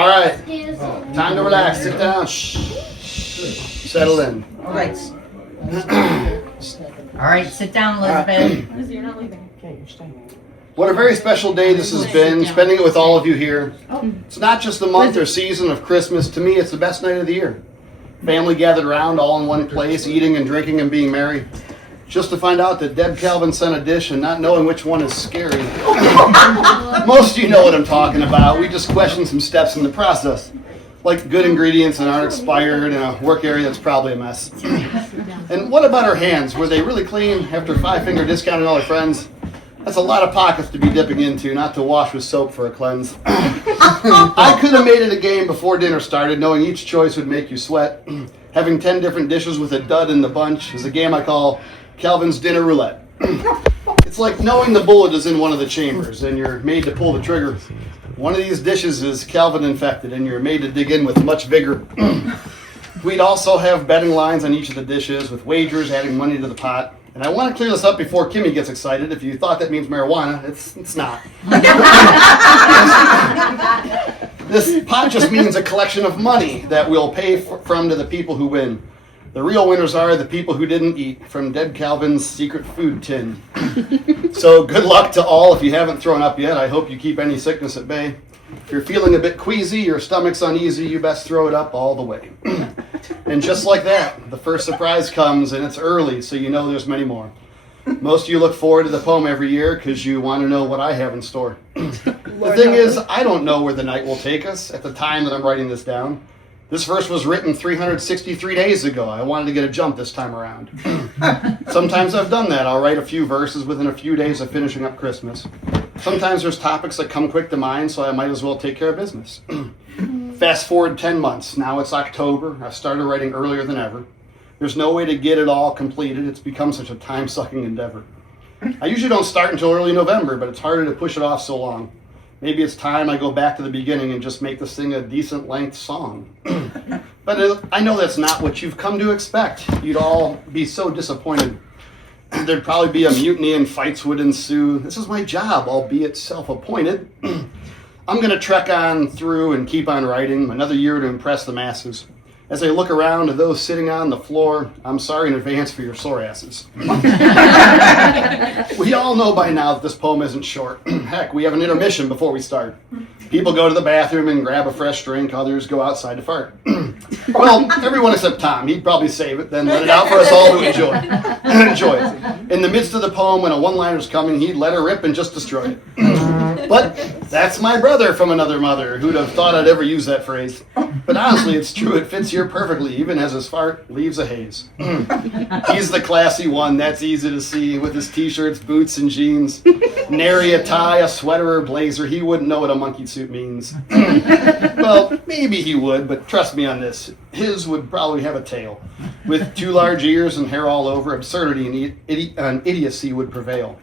All right. Time to relax. Sit down. Shh. Settle in. All right. All right, sit down, Elizabeth. You're not leaving. Okay, you're staying. What a very special day this has been, spending it with all of you here. It's not just the month or season of Christmas. To me, it's the best night of the year. Family gathered around all in one place, eating and drinking and being merry. Just to find out that Deb Calvin sent a dish and not knowing which one is scary. Most of you know what I'm talking about. We just questioned some steps in the process, like good ingredients that aren't expired in a work area that's probably a mess. And what about our hands? Were they really clean after 5-finger discounting all our friends? That's a lot of pockets to be dipping into, not to wash with soap for a cleanse. I could have made it a game before dinner started, knowing each choice would make you sweat. Having 10 different dishes with a dud in the bunch is a game I call Calvin's Dinner Roulette. It's like knowing the bullet is in one of the chambers and you're made to pull the trigger. One of these dishes is Calvin infected and you're made to dig in with much vigor. We'd also have betting lines on each of the dishes with wagers adding money to the pot. And I want to clear this up before Kimmy gets excited. If you thought that means marijuana, it's not. This pot just means a collection of money that we'll pay from to the people who win. The real winners are the people who didn't eat from Deb Calvin's secret food tin. So good luck to all. If you haven't thrown up yet, I hope you keep any sickness at bay. If you're feeling a bit queasy, your stomach's uneasy, you best throw it up all the way. And just like that, the first surprise comes, and it's early, so you know there's many more. Most of you look forward to the poem every year because you want to know what I have in store. The thing is, I don't know where the night will take us at the time that I'm writing this down. This verse was written 363 days ago. I wanted to get a jump this time around. Sometimes I've done that. I'll write a few verses within a few days of finishing up Christmas. Sometimes there's topics that come quick to mind, so I might as well take care of business. Fast forward 10 months. Now it's October. I started writing earlier than ever. There's no way to get it all completed. It's become such a time-sucking endeavor. I usually don't start until early November, but it's harder to push it off so long. Maybe it's time I go back to the beginning and just make this thing a decent length song. But I know that's not what you've come to expect. You'd all be so disappointed. There'd probably be a mutiny and fights would ensue. This is my job, albeit self-appointed. I'm going to trek on through and keep on writing, another year to impress the masses. As I look around at those sitting on the floor, I'm sorry in advance for your sore asses. We all know by now that this poem isn't short. Heck, we have an intermission before we start. People go to the bathroom and grab a fresh drink, others go outside to fart. Well, everyone except Tom. He'd probably save it, then let it out for us all to enjoy. In the midst of the poem, when a one-liner's coming, he'd let her rip and just destroy it. But that's my brother from another mother. Who'd have thought I'd ever use that phrase? But honestly, it's true. It fits here perfectly, even as his fart leaves a haze. He's the classy one, that's easy to see, with his t-shirts, boots, and jeans. Nary a tie, a sweater, or blazer. He wouldn't know what a monkey suit means. Well, maybe he would, but trust me on this. His would probably have a tail. With 2 large ears and hair all over, absurdity and idiocy would prevail.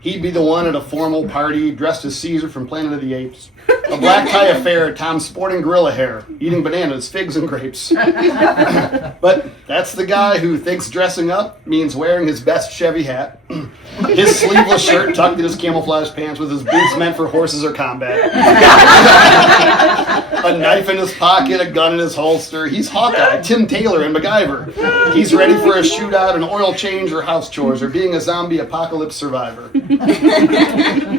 He'd be the one at a formal party, dressed as Caesar from Planet of the Apes. A black tie affair, Tom sporting gorilla hair, eating bananas, figs, and grapes. But that's the guy who thinks dressing up means wearing his best Chevy hat, his sleeveless shirt tucked in his camouflage pants with his boots meant for horses or combat, a knife in his pocket, a gun in his holster. He's Hawkeye, Tim Taylor, and MacGyver. He's ready for a shootout, an oil change, or house chores, or being a zombie apocalypse survivor.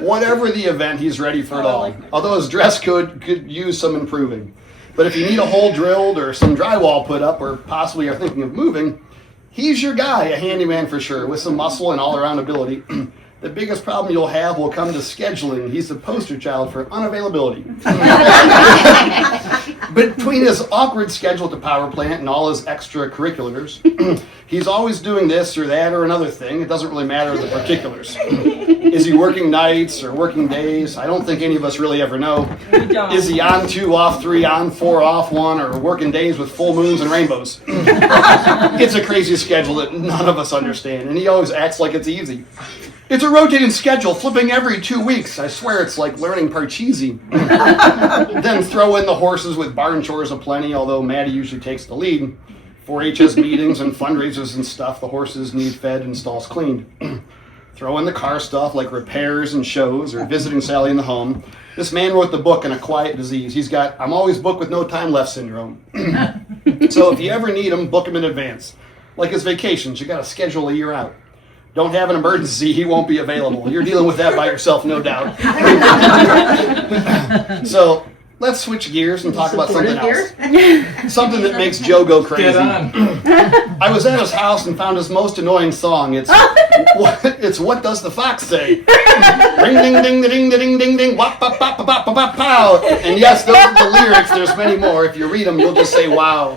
Whatever the event, he's ready for it all. Although his dress code could use some improving. But if you need a hole drilled or some drywall put up, or possibly are thinking of moving, he's your guy, a handyman for sure, with some muscle and all-around ability. The biggest problem you'll have will come to scheduling. He's the poster child for unavailability. Between his awkward schedule at the power plant and all his extracurriculars, he's always doing this or that or another thing. It doesn't really matter the particulars. Is he working nights or working days? I don't think any of us really ever know. Is he on 2, off 3, on 4, off 1, or working days with full moons and rainbows? It's a crazy schedule that none of us understand, and he always acts like it's easy. It's a rotating schedule, flipping every 2 weeks. I swear it's like learning Parcheesi. Then throw in the horses with barn chores aplenty, although Maddie usually takes the lead. 4-H's meetings and fundraisers and stuff. The horses need fed and stalls cleaned. Throw in the car stuff like repairs and shows or visiting Sally in the home. This man wrote the book on a quiet disease. He's got I'm always booked with no time left syndrome. So if you ever need him, book him in advance. Like his vacations, you got to schedule a year out. Don't have an emergency, he won't be available. You're dealing with that by yourself, no doubt. So let's switch gears and talk about something else. Something that makes Joe go crazy. Get on. I was at his house and found his most annoying song. It's What Does the Fox Say? Ring ding ding ding ding ding ding wop pop pop pop pop pop pow. And yes, those are the lyrics. There's many more. If you read them, you'll just say wow.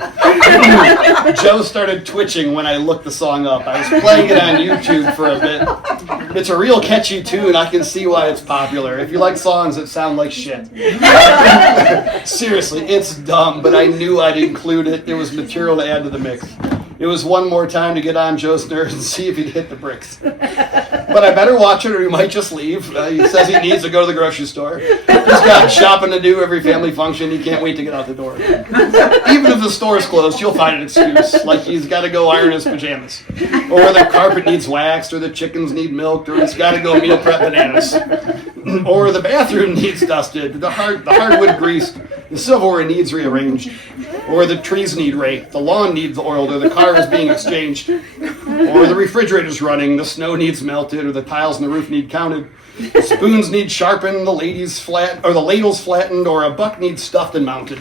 Joe started twitching when I looked the song up. I was playing it on YouTube for a bit. It's a real catchy tune. I can see why it's popular. If you like songs that sound like shit. Seriously, it's dumb, but I knew I'd include it. It was material to add to the mix. It was one more time to get on Joe's nerves and see if he'd hit the bricks. But I better watch it or he might just leave. He says he needs to go to the grocery store. He's got shopping to do every family function. He can't wait to get out the door. Even if the store's closed, you'll find an excuse. Like he's got to go iron his pajamas. Or the carpet needs waxed, or the chickens need milked, or he's got to go meal prep bananas. Or the bathroom needs dusted, the hardwood greased, the silverware needs rearranged, or the trees need raked, the lawn needs oiled, or the car is being exchanged, or the refrigerator's running, the snow needs melted, or the tiles in the roof need counted, the spoons need sharpened, the ladle's flattened, or a buck needs stuffed and mounted.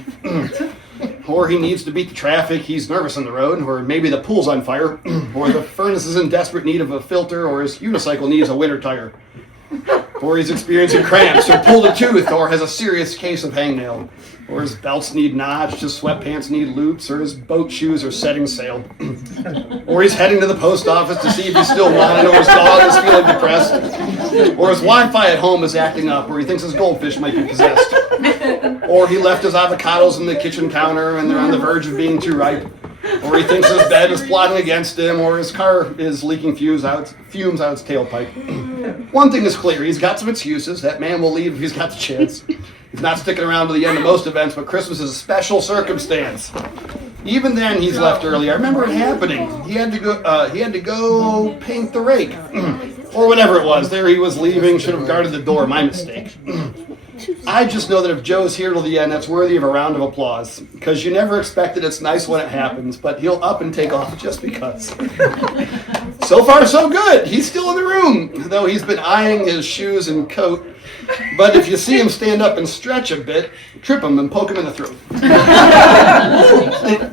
Or he needs to beat the traffic, he's nervous on the road, or maybe the pool's on fire, or the furnace is in desperate need of a filter, or his unicycle needs a winter tire. Or he's experiencing cramps, or pulled a tooth, or has a serious case of hangnail. Or his belts need notched, his sweatpants need loops, or his boat shoes are setting sail. Or he's heading to the post office to see if he's still wanted, or his dog is feeling depressed. Or his Wi-Fi at home is acting up, or he thinks his goldfish might be possessed. Or he left his avocados on the kitchen counter and they're on the verge of being too ripe. Or he thinks his bed is plotting against him, or his car is leaking fumes out its tailpipe. One thing is clear, he's got some excuses. That man will leave if he's got the chance. He's not sticking around to the end of most events, but Christmas is a special circumstance. Even then, he's left early. I remember it happening. He had to go paint the rake. Or whatever it was. There he was leaving, should have guarded the door. My mistake. I just know that if Joe's here till the end, that's worthy of a round of applause. Because you never expect it. It's nice when it happens, but he'll up and take off just because. So far, so good. He's still in the room, though he's been eyeing his shoes and coat. But if you see him stand up and stretch a bit, trip him and poke him in the throat.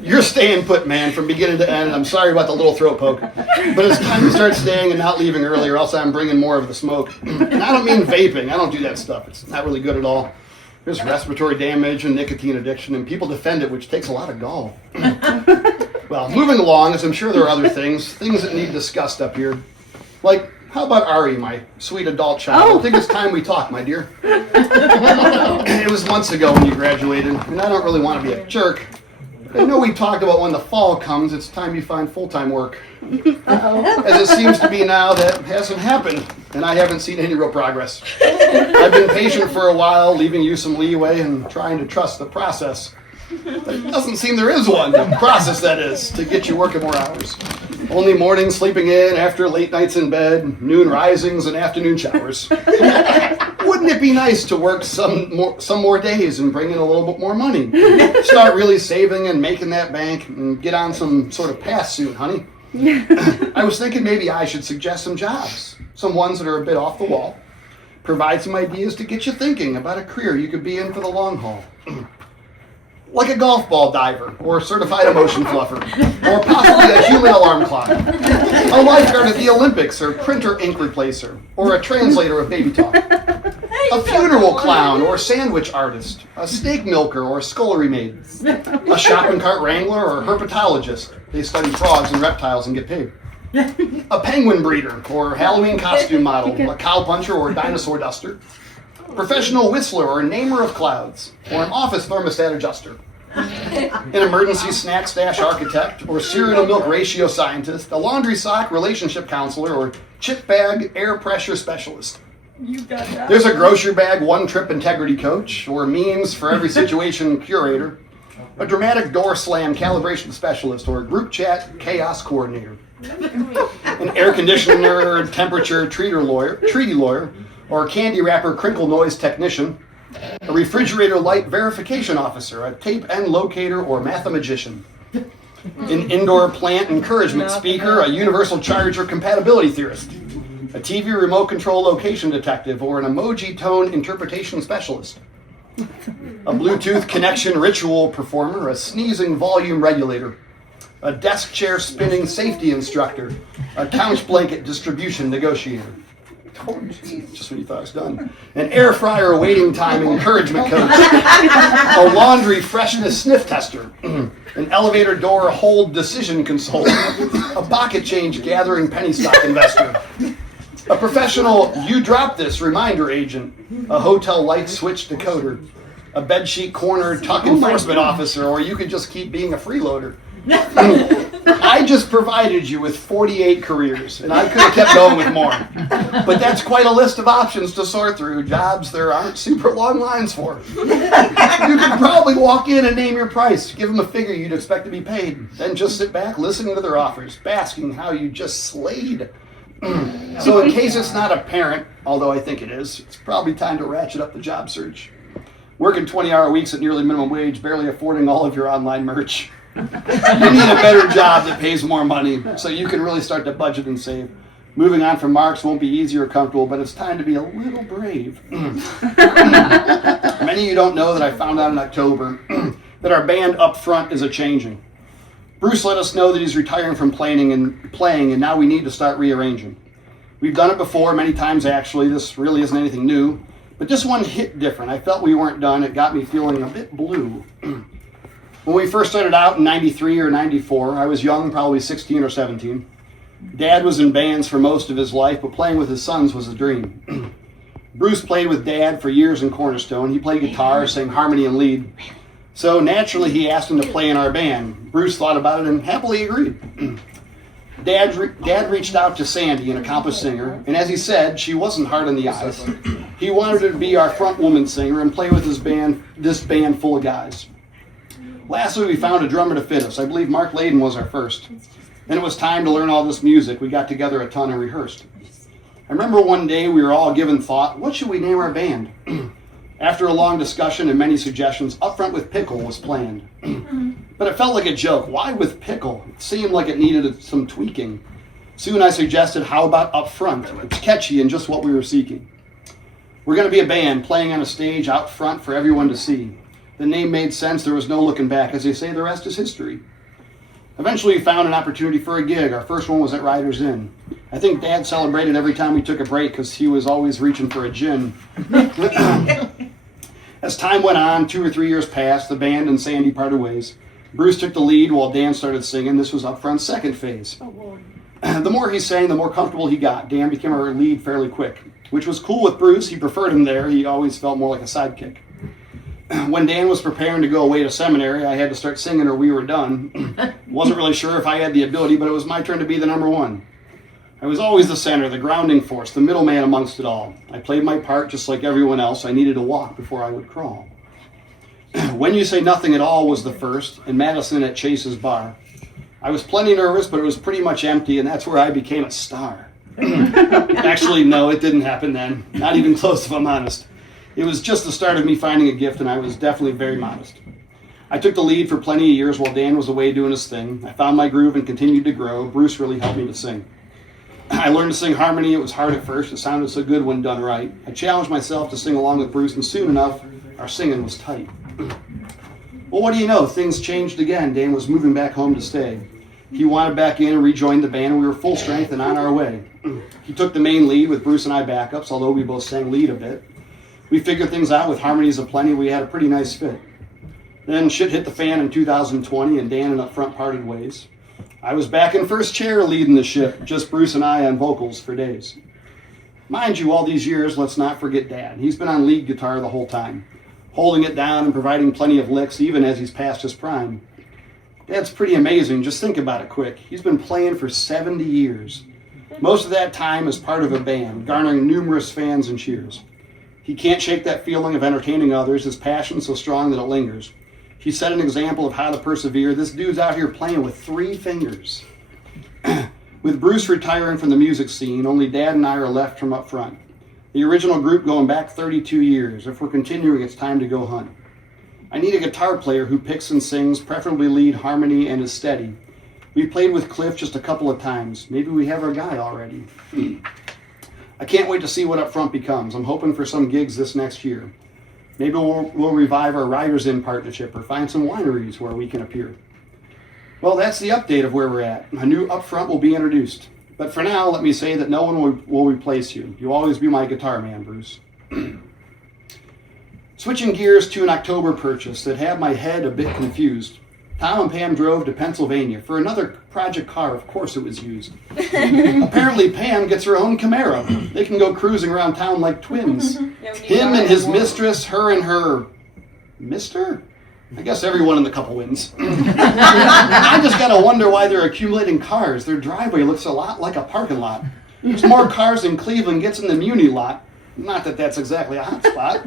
You're staying put, man, from beginning to end. I'm sorry about the little throat poke. But it's time to start staying and not leaving early, or else I'm bringing more of the smoke. And I don't mean vaping. I don't do that stuff. It's not really good at all. There's respiratory damage and nicotine addiction, and people defend it, which takes a lot of gall. Well, moving along, as I'm sure there are other things that need discussed up here. Like, how about Ari, my sweet adult child? I think it's time we talk, my dear. It was months ago when you graduated, and I don't really want to be a jerk. But I know we talked about when the fall comes, it's time you find full-time work. As it seems to be now, that hasn't happened, and I haven't seen any real progress. I've been patient for a while, leaving you some leeway and trying to trust the process. But it doesn't seem there is one, the process that is, to get you working more hours. Only mornings sleeping in, after late nights in bed, noon risings, and afternoon showers. Wouldn't it be nice to work some more days and bring in a little bit more money? Start really saving and making that bank and get on some sort of path soon, honey. I was thinking maybe I should suggest some jobs, some ones that are a bit off the wall. Provide some ideas to get you thinking about a career you could be in for the long haul. Like a golf ball diver, or a certified emotion fluffer, or possibly a human alarm clock, a lifeguard at the Olympics, or printer ink replacer, or a translator of baby talk, a funeral clown, or sandwich artist, a steak milker, or a scullery maid, a shopping cart wrangler, or a herpetologist. They study frogs and reptiles and get paid. A penguin breeder, or Halloween costume model, a cow puncher, or a dinosaur duster. Professional whistler or namer of clouds, or an office thermostat adjuster, an emergency snack stash architect, or cereal to milk ratio scientist, a laundry sock relationship counselor, or chip bag air pressure specialist. You got that. There's a grocery bag one trip integrity coach, or memes for every situation curator, a dramatic door slam calibration specialist, or a group chat chaos coordinator. an air conditioner temperature treaty lawyer, or a candy wrapper crinkle noise technician, a refrigerator light verification officer, a tape end locator, or mathematician, an indoor plant encouragement speaker, a universal charger compatibility theorist, a TV remote control location detective, or an emoji tone interpretation specialist, a Bluetooth connection ritual performer, a sneezing volume regulator, a desk chair spinning safety instructor, a couch blanket distribution negotiator. Just when you thought it was done. An air fryer waiting time encouragement coach, a laundry freshness sniff tester, an elevator door hold decision consultant, a pocket change gathering penny stock investor, a professional you drop this reminder agent, a hotel light switch decoder, a bedsheet corner tuck enforcement officer, or you could just keep being a freeloader. I just provided you with 48 careers, and I could have kept going with more. But that's quite a list of options to sort through, jobs there aren't super long lines for. You could probably walk in and name your price, give them a figure you'd expect to be paid, then just sit back listening to their offers, basking how you just slayed. So in case it's not apparent, although I think it is, it's probably time to ratchet up the job search. Working 20-hour weeks at nearly minimum wage, barely affording all of your online merch. You need a better job that pays more money so you can really start to budget and save. Moving on from marks won't be easy or comfortable, but it's time to be a little brave. Many of you don't know that I found out in October that our band up front is a-changing. Bruce let us know that he's retiring from playing, and now we need to start rearranging. We've done it before, many times actually. This really isn't anything new, but this one hit different. I felt we weren't done. It got me feeling a bit blue. When we first started out in 93 or 94, I was young, probably 16 or 17. Dad was in bands for most of his life, but playing with his sons was a dream. Bruce played with Dad for years in Cornerstone. He played guitar, sang harmony and lead. So naturally he asked him to play in our band. Bruce thought about it and happily agreed. Dad reached out to Sandy, an accomplished singer, and as he said, she wasn't hard on the eyes. He wanted her to be our front woman singer and play with this band full of guys. Lastly, we found a drummer to fit us. I believe Mark Layden was our first. Then it was time to learn all this music. We got together a ton and rehearsed. I remember one day we were all given thought, what should we name our band? After a long discussion and many suggestions, Up Front with Pickle was planned. But it felt like a joke. Why with Pickle? It seemed like it needed some tweaking. Soon I suggested, how about Up Front? It's catchy and just what we were seeking. We're going to be a band playing on a stage out front for everyone to see. The name made sense. There was no looking back. As they say, the rest is history. Eventually, we found an opportunity for a gig. Our first one was at Riders Inn. I think Dad celebrated every time we took a break because he was always reaching for a gin. As time went on, 2 or 3 years passed, the band and Sandy parted ways. Bruce took the lead while Dan started singing. This was Up Front's second phase. The more he sang, the more comfortable he got. Dan became our lead fairly quick, which was cool with Bruce. He preferred him there. He always felt more like a sidekick. When Dan was preparing to go away to seminary, I had to start singing or we were done. Wasn't really sure if I had the ability, but it was my turn to be the number one. I was always the center, the grounding force, the middleman amongst it all. I played my part just like everyone else. I needed to walk before I would crawl. When You Say Nothing at All was the first, in Madison at Chase's Bar. I was plenty nervous, but it was pretty much empty, and that's where I became a star. Actually, no, it didn't happen then. Not even close, if I'm honest. It was just the start of me finding a gift, and I was definitely very modest. I took the lead for plenty of years while Dan was away doing his thing. I found my groove and continued to grow. Bruce really helped me to sing. I learned to sing harmony. It was hard at first. It sounded so good when done right. I challenged myself to sing along with Bruce, and soon enough, our singing was tight. Well, what do you know? Things changed again. Dan was moving back home to stay. He wanted back in and rejoined the band, and we were full strength and on our way. He took the main lead with Bruce and I backups, although we both sang lead a bit. We figured things out with harmonies aplenty. We had a pretty nice fit. Then shit hit the fan in 2020, and Dan and Up Front parted ways. I was back in first chair leading the ship, just Bruce and I on vocals for days. Mind you, all these years, let's not forget Dad. He's been on lead guitar the whole time, holding it down and providing plenty of licks, even as he's past his prime. Dad's pretty amazing. Just think about it quick. He's been playing for 70 years. Most of that time as part of a band, garnering numerous fans and cheers. He can't shake that feeling of entertaining others, his passion so strong that it lingers. He set an example of how to persevere. This dude's out here playing with 3 fingers. With Bruce retiring from the music scene, only Dad and I are left from up front. The original group going back 32 years. If we're continuing, it's time to go hunt. I need a guitar player who picks and sings, preferably lead harmony and is steady. We played with Cliff just a couple of times. Maybe we have our guy already. I can't wait to see what Up Front becomes. I'm hoping for some gigs this next year. Maybe we'll revive our Riders Inn partnership or find some wineries where we can appear. Well, that's the update of where we're at. A new Up Front will be introduced. But for now, let me say that no one will replace you. You'll always be my guitar man, Bruce. Switching gears to an October purchase that had my head a bit confused. Tom and Pam drove to Pennsylvania for another project car. Of course it was used. Apparently Pam gets her own Camaro. They can go cruising around town like twins. Him and his mistress, her and her mister? I guess everyone in the couple wins. I just gotta wonder why they're accumulating cars. Their driveway looks a lot like a parking lot. There's more cars than Cleveland gets in the Muni lot. Not that that's exactly a hot spot.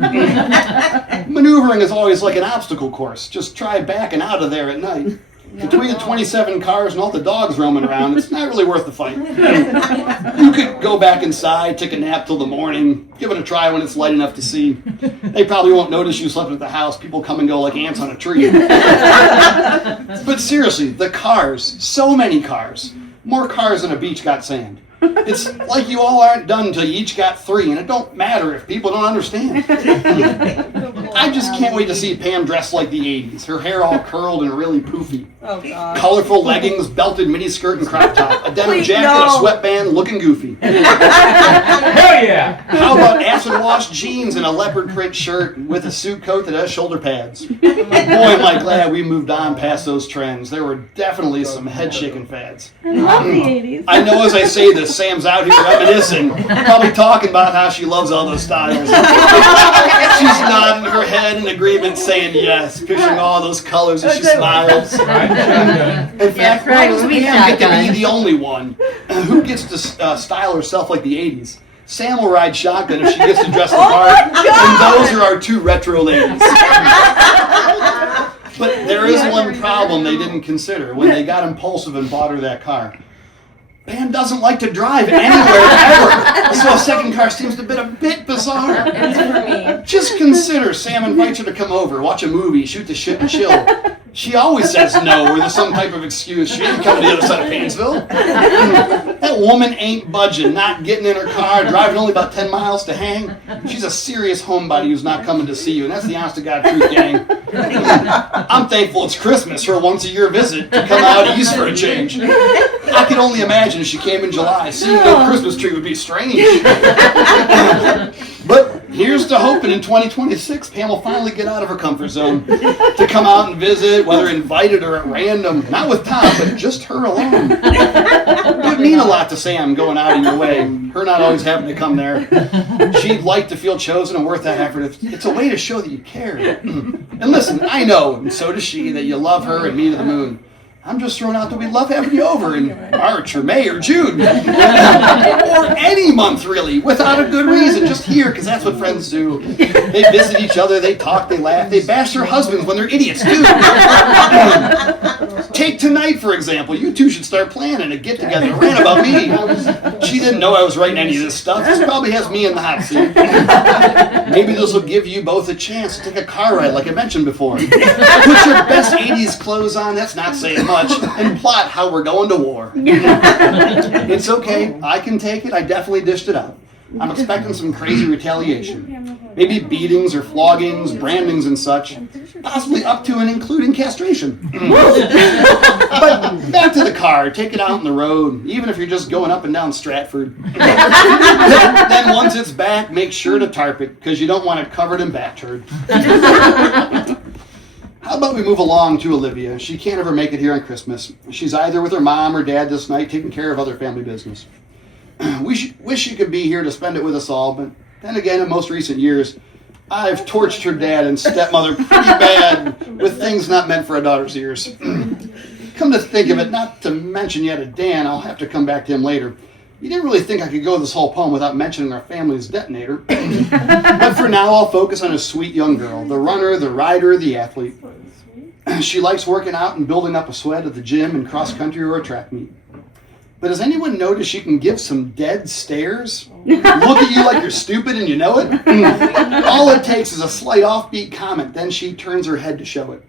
Maneuvering is always like an obstacle course. Just try backing out of there at night. Between the 27 cars and all the dogs roaming around, it's not really worth the fight. You could go back inside, take a nap till the morning, give it a try when it's light enough to see. They probably won't notice you slept at the house. People come and go like ants on a tree. But seriously, the cars, so many cars. More cars than a beach got sand. It's like you all aren't done until you each got 3, and it don't matter if people don't understand. I just can't wait to see Pam dressed like the 80s. Her hair all curled and really poofy. Oh, God. Colorful leggings, belted miniskirt and crop top. A denim jacket, a sweatband, looking goofy. Hell yeah! How about acid wash jeans and a leopard print shirt with a suit coat that has shoulder pads? Boy, am I glad we moved on past those trends. There were definitely some head-shaking fads. I love the 80s. I know as I say this, Sam's out here reminiscing, probably talking about how she loves all those styles. She's nodding her head in agreement, saying yes, picturing all those colors as she smiles. In fact, why does Pam get to be the only one? Who gets to style herself like the 80s? Sam will ride shotgun if she gets to dress the part, and those are our 2 retro ladies. But there is one problem they didn't consider when they got impulsive and bought her that car. Pam doesn't like to drive anywhere ever, so a second car seems to be a bit bizarre. Just consider Sam invites her to come over, watch a movie, shoot the shit and chill. She always says no, or there's some type of excuse. She ain't coming to the other side of Painesville. That woman ain't budging, not getting in her car, driving only about 10 miles to hang. She's a serious homebody who's not coming to see you, and that's the honest to God truth, gang. I'm thankful it's Christmas, her once-a-year visit, to come out east for a change. I can only imagine if she came in July. Seeing no Christmas tree would be strange. But here's to hoping in 2026 Pam will finally get out of her comfort zone to come out and visit, whether invited or at random. Not with Tom, but just her alone. It would mean a lot to Sam going out of your way, her not always having to come there. She'd like to feel chosen and worth that effort. It's a way to show that you care. And listen, I know, and so does she, that you love her and me to the moon. I'm just throwing out that we'd love having you over in March or May or June. Or any month, really, without a good reason. Just here, because that's what friends do. They visit each other, they talk, they laugh, they bash their husbands when they're idiots, too. Take tonight, for example. You two should start planning a get-together. It ran about me. She didn't know I was writing any of this stuff. This probably has me in the hot seat. Maybe this will give you both a chance to take a car ride, like I mentioned before. Put your best 80s clothes on, that's not saying much, and plot how we're going to war. It's okay, I can take it, I definitely dished it out. I'm expecting some crazy retaliation. Maybe beatings or floggings, brandings and such, possibly up to and including castration. But back to the car, take it out on the road, even if you're just going up and down Stratford. Then once it's back, make sure to tarp it, because you don't want it covered in bat turd. How about we move along to Olivia? She can't ever make it here on Christmas. She's either with her mom or dad this night, taking care of other family business. Wish she could be here to spend it with us all, but then again, in most recent years, I've torched her dad and stepmother pretty bad with things not meant for a daughter's ears. Come to think of it, not to mention yet a Dan, I'll have to come back to him later. You didn't really think I could go this whole poem without mentioning our family's detonator. But for now, I'll focus on a sweet young girl, the runner, the rider, the athlete. She likes working out and building up a sweat at the gym and cross country or a track meet. But does anyone notice she can give some dead stares? Look at you like you're stupid and you know it? All it takes is a slight offbeat comment, then she turns her head to show it.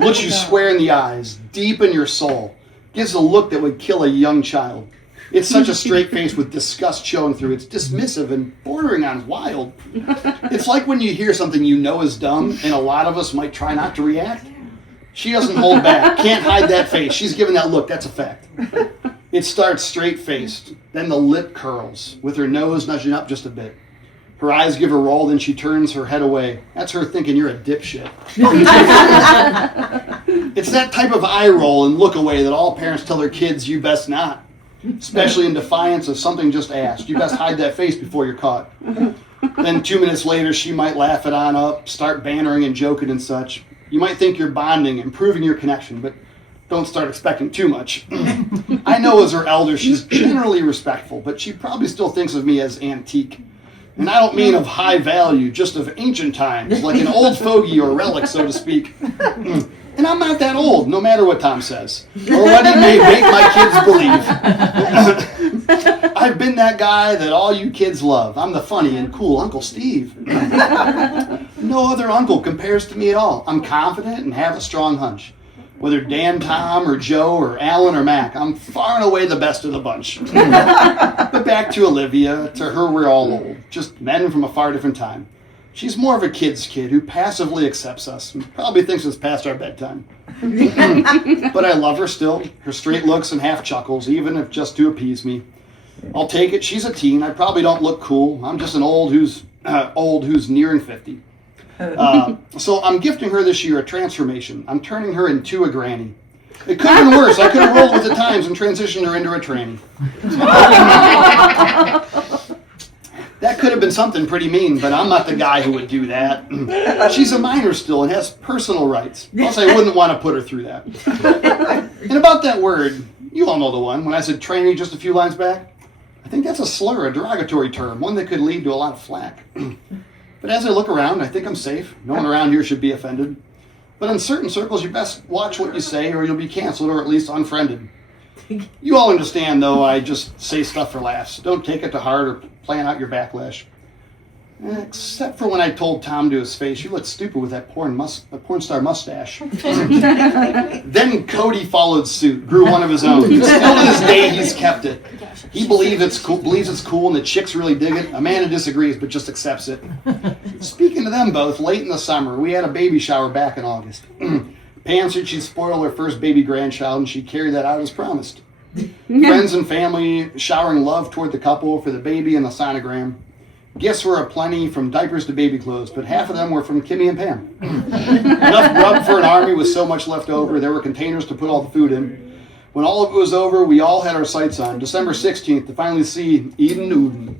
Looks you square in the eyes, deep in your soul. Gives a look that would kill a young child. It's such a straight face with disgust showing through. It's dismissive and bordering on wild. It's like when you hear something you know is dumb, and a lot of us might try not to react. She doesn't hold back. Can't hide that face. She's giving that look. That's a fact. It starts straight-faced. Then the lip curls, with her nose nudging up just a bit. Her eyes give a roll, then she turns her head away. That's her thinking you're a dipshit. It's that type of eye roll and look away that all parents tell their kids you best not. Especially in defiance of something just asked. You best hide that face before you're caught. Then 2 minutes later, she might laugh it on up, start bantering and joking and such. You might think you're bonding, improving your connection, but don't start expecting too much. I know as her elder, she's generally respectful, but she probably still thinks of me as antique. And I don't mean of high value, just of ancient times, like an old fogey or relic, so to speak. And I'm not that old, no matter what Tom says, or what he may make my kids believe. I've been that guy that all you kids love. I'm the funny and cool Uncle Steve. No other uncle compares to me at all. I'm confident and have a strong hunch. Whether Dan, Tom, or Joe, or Alan, or Mac, I'm far and away the best of the bunch. But back to Olivia. To her, we're all old. Just men from a far different time. She's more of a kid's kid who passively accepts us and probably thinks it's past our bedtime. But I love her still. Her straight looks and half chuckles, even if just to appease me. I'll take it. She's a teen. I probably don't look cool. I'm just an old who's nearing 50. So I'm gifting her this year a transformation. I'm turning her into a granny. It could have been worse. I could have rolled with the times and transitioned her into a tranny. That could have been something pretty mean, but I'm not the guy who would do that. She's a minor still and has personal rights. Plus, I wouldn't want to put her through that. And about that word, you all know the one. When I said tranny just a few lines back, I think that's a slur, a derogatory term, one that could lead to a lot of flack. But as I look around, I think I'm safe. No one around here should be offended. But in certain circles, you best watch what you say or you'll be canceled or at least unfriended. You all understand, though, I just say stuff for laughs. Don't take it to heart or plan out your backlash. Except for when I told Tom to his face, you look stupid with that porn star mustache. Then Cody followed suit, grew one of his own. Still to this day, he's kept it. He believes it's cool, and the chicks really dig it. Amanda disagrees, but just accepts it. Speaking of them both, late in the summer, we had a baby shower back in August. Pam said she'd spoil her first baby grandchild, and she carried that out as promised. Friends and family showering love toward the couple for the baby and the sonogram. Gifts were aplenty, from diapers to baby clothes, but half of them were from Kimmy and Pam. Enough grub for an army with so much left over. There were containers to put all the food in. When all of it was over, we all had our sights on December 16th to finally see Eden Uden.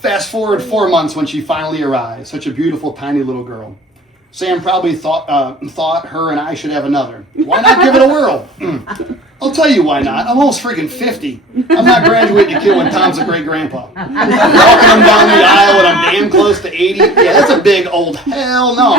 Fast forward 4 months when she finally arrived. Such a beautiful, tiny little girl. Sam probably thought her and I should have another. Why not give it a whirl? I'll tell you why not. I'm almost freaking 50. I'm not graduating a kid when Tom's a great-grandpa. Walking him down the aisle when I'm damn close to 80. Yeah, that's a big old hell no.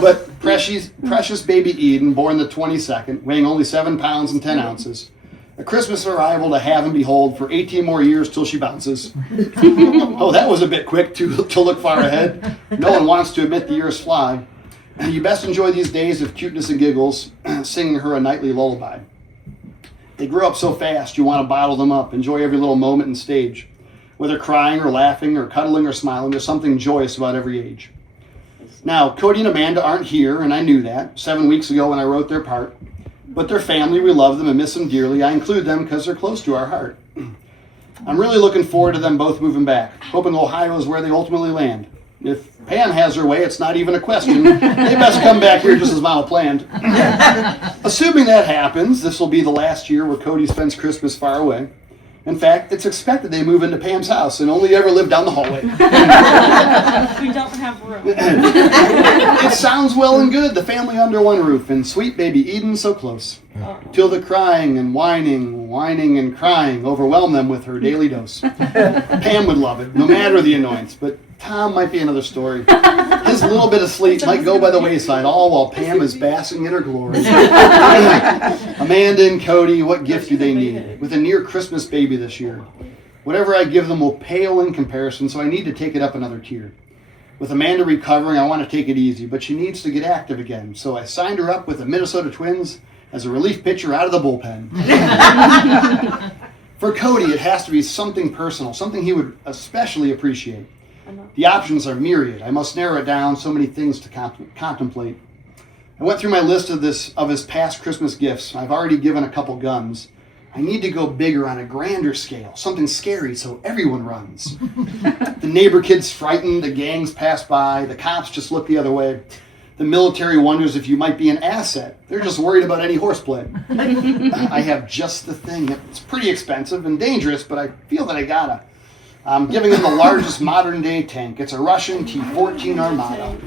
But precious baby Eden, born the 22nd, weighing only 7 pounds and 10 ounces. A Christmas arrival to have and behold for 18 more years till she bounces. Oh, that was a bit quick to look far ahead. No one wants to admit the years fly. You best enjoy these days of cuteness and giggles, singing her a nightly lullaby. They grew up so fast, you want to bottle them up, enjoy every little moment and stage. Whether crying or laughing or cuddling or smiling, there's something joyous about every age. Now, Cody and Amanda aren't here, and I knew that 7 weeks ago when I wrote their part. But they're family, we love them and miss them dearly. I include them because they're close to our heart. I'm really looking forward to them both moving back, hoping Ohio is where they ultimately land. If Pam has her way, it's not even a question. They best come back here just as Mama planned. Assuming that happens, this will be the last year where Cody spends Christmas far away. In fact, it's expected they move into Pam's house and only ever live down the hallway. We don't have room. It sounds well and good, the family under one roof, and sweet baby Eden so close. Till the crying and whining and crying overwhelm them with her daily dose. Pam would love it, no matter the annoyance, but Tom might be another story. His little bit of sleep might go by the wayside, all while Pam is basking in her glory. Amanda and Cody, what gift do they need? With a near Christmas baby this year. Whatever I give them will pale in comparison, so I need to take it up another tier. With Amanda recovering, I want to take it easy, but she needs to get active again, so I signed her up with the Minnesota Twins as a relief pitcher out of the bullpen. For Cody, it has to be something personal, something he would especially appreciate. The options are myriad. I must narrow it down, so many things to contemplate. I went through my list of his past Christmas gifts. I've already given a couple guns. I need to go bigger on a grander scale, something scary so everyone runs. The neighbor kid's frightened, the gangs pass by, the cops just look the other way. The military wonders if you might be an asset. They're just worried about any horseplay. I have just the thing. It's pretty expensive and dangerous, but I feel that I gotta. I'm giving them the largest modern day tank. It's a Russian T-14 Armada.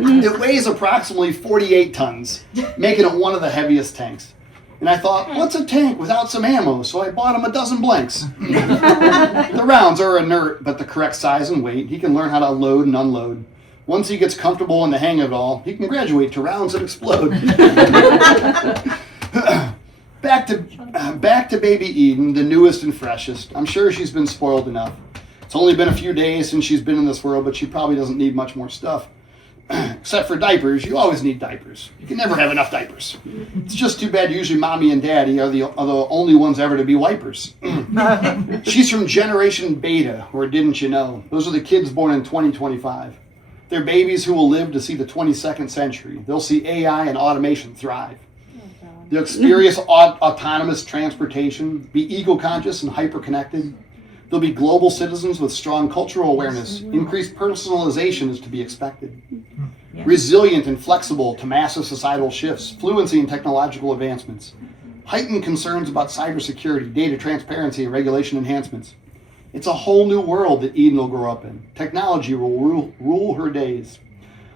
It weighs approximately 48 tons, making it one of the heaviest tanks. And I thought, what's a tank without some ammo? So I bought him a dozen blanks. The rounds are inert, but the correct size and weight. He can learn how to load and unload. Once he gets comfortable in the hang of it all, he can graduate to rounds that explode. Back to baby Eden, the newest and freshest. I'm sure she's been spoiled enough. It's only been a few days since she's been in this world, but she probably doesn't need much more stuff. Except for diapers, you always need diapers. You can never have enough diapers. It's just too bad usually mommy and daddy are the only ones ever to be wipers. She's from Generation Beta, or didn't you know? Those are the kids born in 2025. They're babies who will live to see the 22nd century. They'll see AI and automation thrive. They'll experience autonomous transportation, be eco-conscious and hyper-connected. They'll be global citizens with strong cultural awareness. Increased personalization is to be expected. Resilient and flexible to massive societal shifts, fluency in technological advancements. Heightened concerns about cybersecurity, data transparency, and regulation enhancements. It's a whole new world that Eden will grow up in. Technology will rule her days.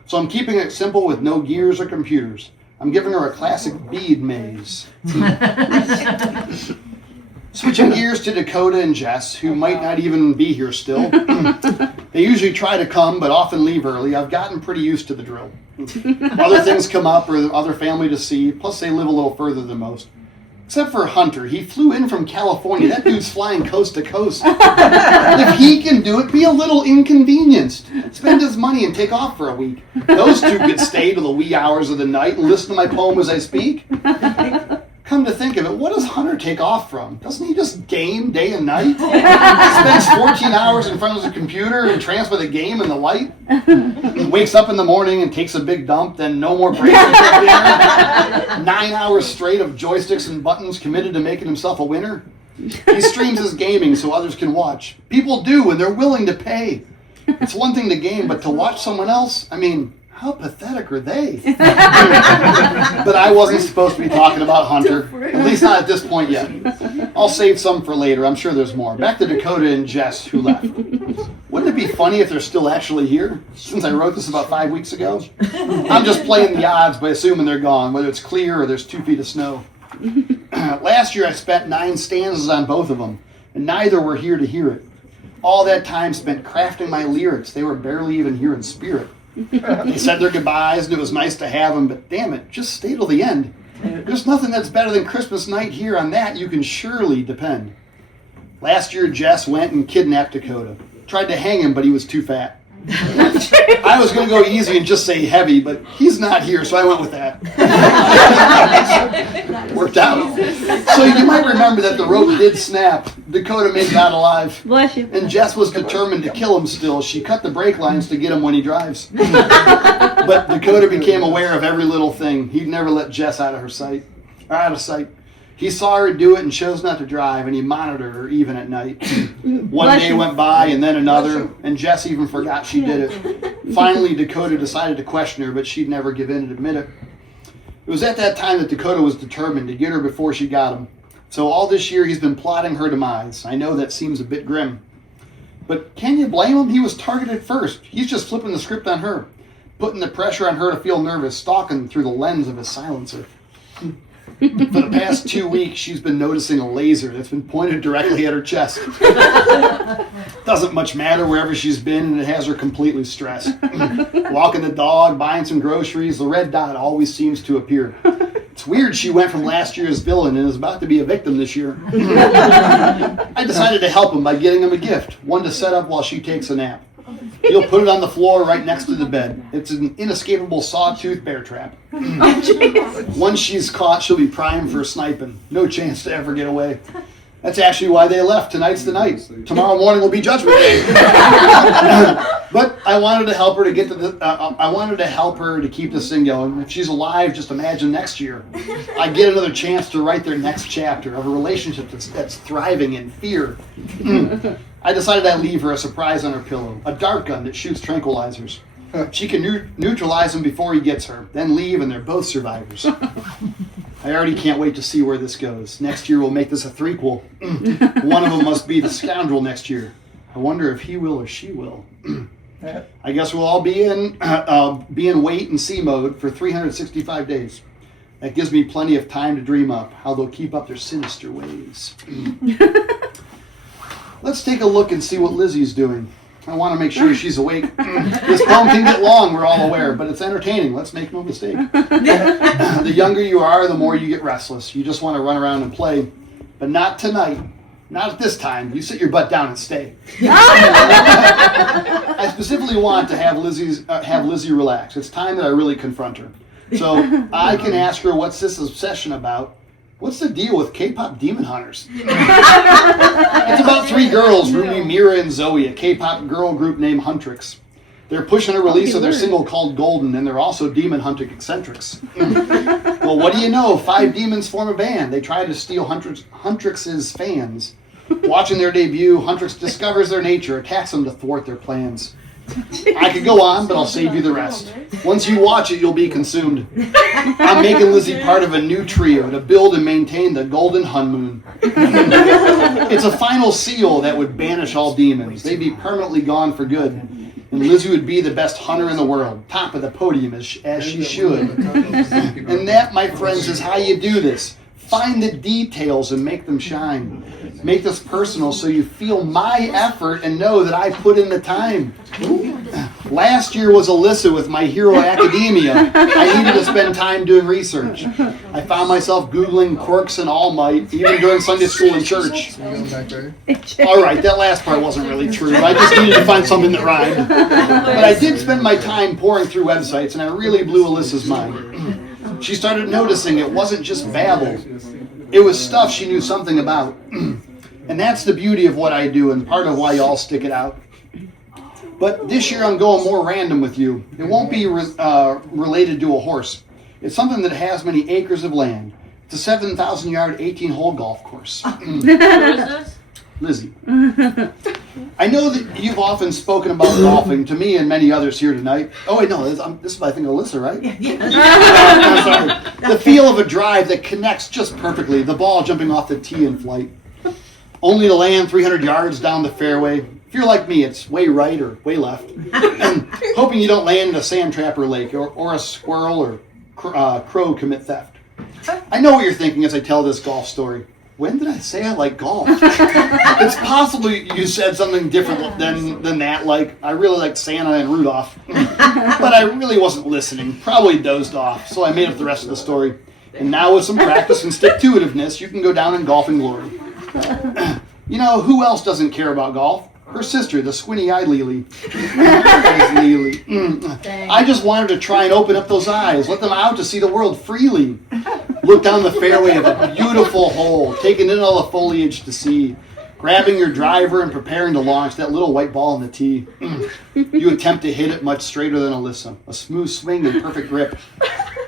So I'm keeping it simple with no gears or computers. I'm giving her a classic bead maze. Switching gears to Dakota and Jess, who might not even be here still. They usually try to come, but often leave early. I've gotten pretty used to the drill. Other things come up or other family to see, plus they live a little further than most. Except for Hunter. He flew in from California. That dude's flying coast to coast. If he can do it, be a little inconvenienced. Spend his money and take off for a week. Those two could stay to the wee hours of the night and listen to my poem as I speak. Come to think of it, what does Hunter take off from? Doesn't he just game day and night? He spends 14 hours in front of his computer and transfer the game and the light. He wakes up in the morning and takes a big dump, then no more breaks until dinner. 9 hours straight of joysticks and buttons, committed to making himself a winner. He streams his gaming so others can watch. People do, and they're willing to pay. It's one thing to game, but to watch someone else, I mean, how pathetic are they? But I wasn't supposed to be talking about Hunter, at least not at this point yet. I'll save some for later. I'm sure there's more. Back to Dakota and Jess, who left. Wouldn't it be funny if they're still actually here, since I wrote this about 5 weeks ago? I'm just playing the odds by assuming they're gone, whether it's clear or there's 2 feet of snow. Last year I spent 9 stanzas on both of them, and neither were here to hear it. All that time spent crafting my lyrics. They were barely even here in spirit. They said their goodbyes, and it was nice to have them, but damn it, just stay till the end. There's nothing that's better than Christmas night here. On that, you can surely depend. Last year, Jess went and kidnapped Dakota. Tried to hang him, but he was too fat. I was going to go easy and just say heavy, but he's not here, so I went with that. Worked out. So you might remember that the rope did snap. Dakota made it out alive. Bless you. And Jess was determined to kill him still. She cut the brake lines to get him when he drives. But Dakota became aware of every little thing. He'd never let Jess out of sight. He saw her do it and chose not to drive, and he monitored her even at night. One day went by, and then another, and Jess even forgot she did it. Finally, Dakota decided to question her, but she'd never give in and admit it. It was at that time that Dakota was determined to get her before she got him. So all this year, he's been plotting her demise. I know that seems a bit grim. But can you blame him? He was targeted first. He's just flipping the script on her, putting the pressure on her to feel nervous, stalking through the lens of his silencer. For the past 2 weeks, she's been noticing a laser that's been pointed directly at her chest. Doesn't much matter wherever she's been, and it has her completely stressed. Walking the dog, buying some groceries, the red dot always seems to appear. It's weird she went from last year's villain and is about to be a victim this year. I decided to help him by getting him a gift, one to set up while she takes a nap. He'll put it on the floor right next to the bed. It's an inescapable sawtooth bear trap. Once she's caught, she'll be primed for sniping. No chance to ever get away. That's actually why they left. Tonight's the night. Tomorrow morning will be Judgment Day. But I wanted to help her to get to the. I wanted to help her to keep this thing going. If she's alive, just imagine next year, I get another chance to write their next chapter of a relationship that's thriving in fear. I decided I'd leave her a surprise on her pillow, a dart gun that shoots tranquilizers. She can neutralize him before he gets her, then leave, and they're both survivors. I already can't wait to see where this goes. Next year we'll make this a threequel. One of them must be the scoundrel next year. I wonder if he will or she will. I guess we'll all be in wait and see mode for 365 days. That gives me plenty of time to dream up how they'll keep up their sinister ways. Let's take a look and see what Lizzie's doing. I want to make sure she's awake. This poem can get long, we're all aware, but it's entertaining. Let's make no mistake. The younger you are, the more you get restless. You just want to run around and play. But not tonight. Not at this time. You sit your butt down and stay. I specifically want to have Lizzie relax. It's time that I really confront her. So I can ask her, what's this obsession about? What's the deal with K-pop demon hunters? It's about three girls, Ruby, Mira, and Zoe, a K-pop girl group named Huntrix. They're pushing a release of their single called Golden, and they're also demon hunting eccentrics. Well, what do you know? 5 demons form a band. They try to steal Huntrix's fans. Watching their debut, Huntrix discovers their nature, attacks them to thwart their plans. I could go on, but I'll save you the rest. Once you watch it, you'll be consumed. I'm making Lizzie part of a new trio to build and maintain the Golden Hun Moon. It's a final seal that would banish all demons. They'd be permanently gone for good. And Lizzie would be the best hunter in the world, top of the podium as she should. And that, my friends, is how you do this. Find the details and make them shine. Make this personal so you feel my effort and know that I put in the time. Last year was Alyssa with My Hero Academia. I needed to spend time doing research. I found myself Googling quirks and All Might, even during Sunday school and church. All right, that last part wasn't really true. I just needed to find something that rhymed. But I did spend my time pouring through websites, and I really blew Alyssa's mind. She started noticing it wasn't just babble. It was stuff she knew something about. And that's the beauty of what I do and part of why y'all stick it out. But this year I'm going more random with you. It won't be related to a horse. It's something that has many acres of land. It's a 7,000-yard, 18-hole golf course. Who is this? Lizzie. I know that you've often spoken about golfing to me and many others here tonight. Oh, wait, no, this is, I think, Alyssa, right? I'm sorry. The feel of a drive that connects just perfectly, the ball jumping off the tee in flight. Only to land 300 yards down the fairway. If you're like me, it's way right or way left. And hoping you don't land in a sand trap or lake or a squirrel or crow commit theft. I know what you're thinking as I tell this golf story. When did I say I like golf? It's possible you said something different than that, like I really liked Santa and Rudolph. But I really wasn't listening, probably dozed off, so I made up the rest of the story. And now with some practice and stick-to-itiveness, you can go down in golfing glory. You know, who else doesn't care about golf? Her sister, the squinty-eyed Lily. I just wanted to try and open up those eyes, let them out to see the world freely. Look down the fairway of a beautiful hole, taking in all the foliage to see, grabbing your driver and preparing to launch that little white ball in the tee. You attempt to hit it much straighter than Alyssa, a smooth swing and perfect grip.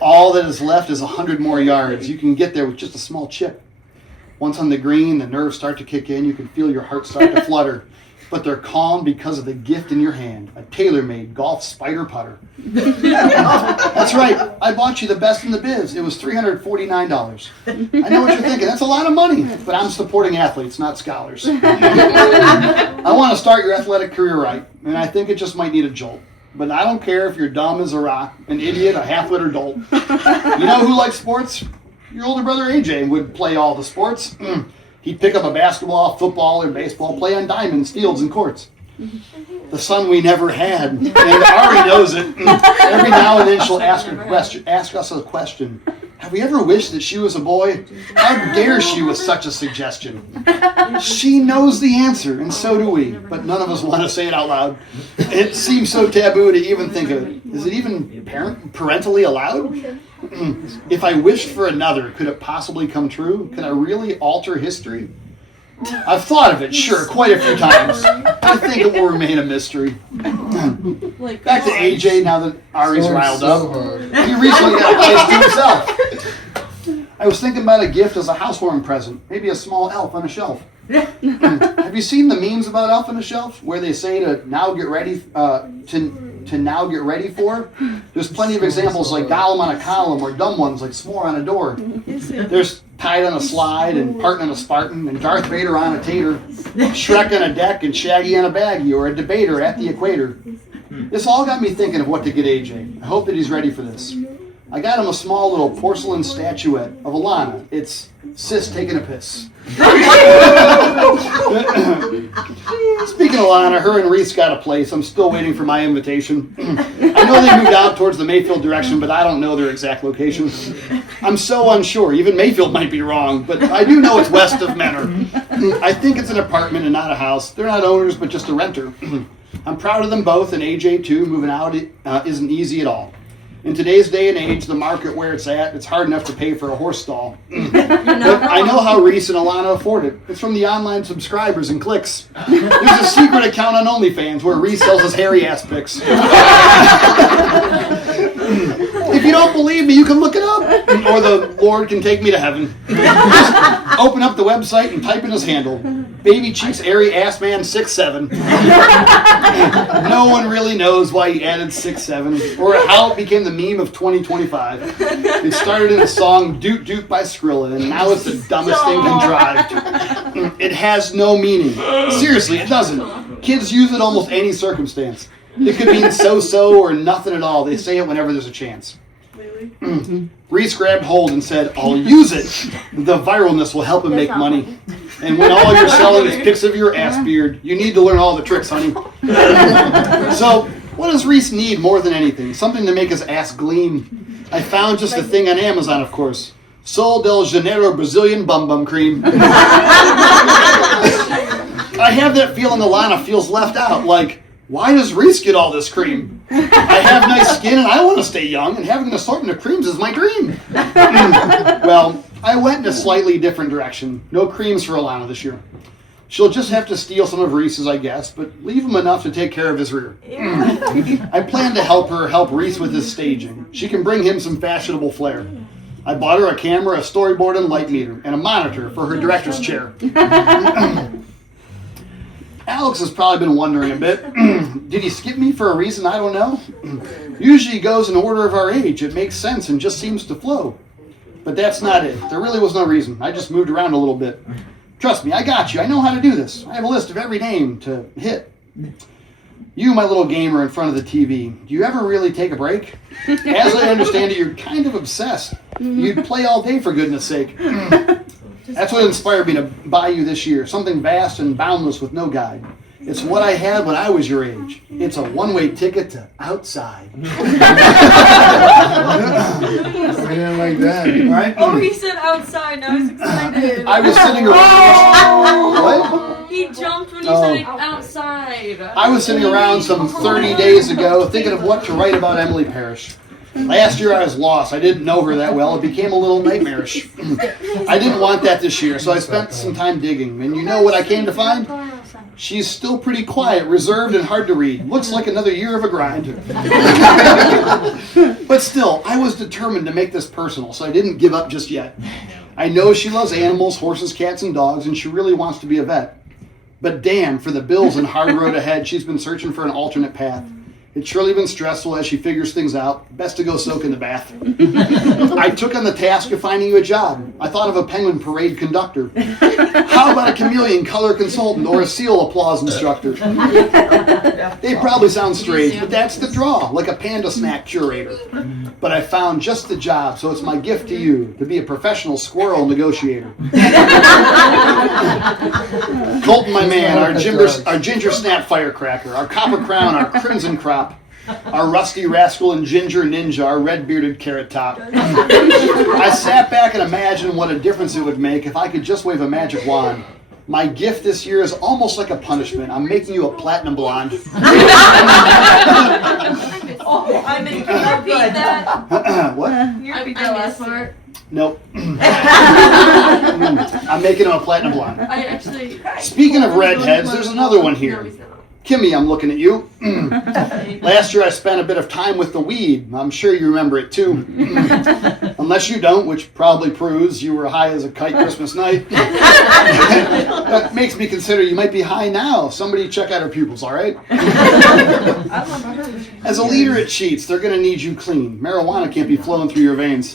All that is left is 100 more yards. You can get there with just a small chip. Once on the green, the nerves start to kick in. You can feel your heart start to flutter. But they're calm because of the gift in your hand, a tailor-made golf spider putter. That's right. I bought you the best in the biz. It was $349. I know what you're thinking. That's a lot of money. But I'm supporting athletes, not scholars. I want to start your athletic career right, and I think it just might need a jolt. But I don't care if you're dumb as a rock, an idiot, a half-liter dolt. You know who likes sports? Your older brother AJ would play all the sports. He'd pick up a basketball, football, or baseball, play on diamonds, fields, and courts. The son we never had, and Ari knows it. Every now and then she'll ask us a question. Have we ever wished that she was a boy? How dare she with such a suggestion? She knows the answer, and so do we, but none of us want to say it out loud. It seems so taboo to even think of it. Is it even parentally allowed? If I wished for another, could it possibly come true? Could I really alter history? I've thought of it, sure, quite a few times. I think it will remain a mystery. Back to AJ, now that Ari's riled up. He recently got a place to himself. I was thinking about a gift as a housewarming present. Maybe a small elf on a shelf. Have you seen the memes about elf on a shelf? Where they say to now get ready, to now get ready for? There's plenty of examples like Gollum on a column or dumb ones like S'more on a door. There's Tide on a slide and Parton on a Spartan and Darth Vader on a tater, Shrek on a deck and Shaggy on a baggie or a debater at the equator. This all got me thinking of what to get AJ. I hope that he's ready for this. I got him a small little porcelain statuette of Alana. It's Sis taking a piss. Speaking of Alana, her and Reese got a place. I'm still waiting for my invitation. I know they moved out towards the Mayfield direction, but I don't know their exact location. I'm so unsure. Even Mayfield might be wrong, but I do know it's west of Menor. I think it's an apartment and not a house. They're not owners, but just a renter. I'm proud of them both, and AJ too. Moving out isn't easy at all. In today's day and age, the market where it's at, it's hard enough to pay for a horse stall. But I know how Reese and Alana afford it. It's from the online subscribers and clicks. There's a secret account on OnlyFans where Reese sells his hairy ass pics. If you don't believe me, you can look it up, or the Lord can take me to heaven. Just open up the website and type in his handle. Baby Cheeks Airy Ass Man 6'7". No one really knows why he added 6'7", or how it became the meme of 2025. It started in the song Doot Doot by Skrilla, and now it's the dumbest thing contrived. It has no meaning. Seriously, it doesn't. Kids use it almost any circumstance. It could mean so-so or nothing at all. They say it whenever there's a chance. Reese grabbed hold and said, I'll use it. The viralness will help him make money. And when all you're selling is pics of your ass beard, you need to learn all the tricks, honey. So, what does Reese need more than anything? Something to make his ass gleam. I found just the thing on Amazon, of course. Sol de Janeiro Brazilian Bum Bum Cream. I have that feeling Alana feels left out, like, why does Reese get all this cream? I have nice skin and I want to stay young, and having an assortment of creams is my dream. Well, I went in a slightly different direction. No creams for Alana this year. She'll just have to steal some of Reese's, I guess, but leave him enough to take care of his rear. I plan to help Reese with his staging. She can bring him some fashionable flair. I bought her a camera, a storyboard, and light meter, and a monitor for her director's chair. Alex has probably been wondering a bit. Did he skip me for a reason I don't know? Usually he goes in order of our age. It makes sense and just seems to flow. But that's not it. There really was no reason. I just moved around a little bit. Trust me, I got you. I know how to do this. I have a list of every name to hit. You, my little gamer in front of the TV, do you ever really take a break? As I understand it, you're kind of obsessed. You'd play all day, for goodness sake. That's what inspired me to buy you this year. Something vast and boundless with no guide. It's what I had when I was your age. It's a one-way ticket to outside. I didn't like that, right? Oh, he said outside. Now he's excited. I was sitting around... What? He jumped when you said outside. I was sitting around some 30 days ago thinking of what to write about Emily Parrish. Last year I was lost. I didn't know her that well. It became a little nightmarish. I didn't want that this year, so I spent some time digging. And you know what I came to find? She's still pretty quiet, reserved, and hard to read. Looks like another year of a grind. But still, I was determined to make this personal, so I didn't give up just yet. I know she loves animals, horses, cats, and dogs, and she really wants to be a vet. But damn, for the bills and hard road ahead, she's been searching for an alternate path. It's surely been stressful as she figures things out. Best to go soak in the bath. I took on the task of finding you a job. I thought of a penguin parade conductor. How about a chameleon color consultant or a seal applause instructor? They probably sound strange, but that's the draw, like a panda snack curator. But I found just the job, so it's my gift to you, to be a professional squirrel negotiator. Colton, my man, our ginger snap firecracker, our copper crown, our crimson crop, our rusty rascal and ginger ninja, our red-bearded carrot top. I sat back and imagined what a difference it would make if I could just wave a magic wand. My gift this year is almost like a punishment. I'm making you a platinum blonde. I mean, can you repeat that? What? Can you repeat that last part? Nope. I'm making him a platinum blonde. I actually. Speaking of redheads, there's another one here. Kimmy, I'm looking at you. Last year I spent a bit of time with the weed. I'm sure you remember it too. Unless you don't, which probably proves you were high as a kite Christmas night. That makes me consider you might be high now. Somebody check out her pupils, all right? As a leader at Sheets, they're going to need you clean. Marijuana can't be flowing through your veins.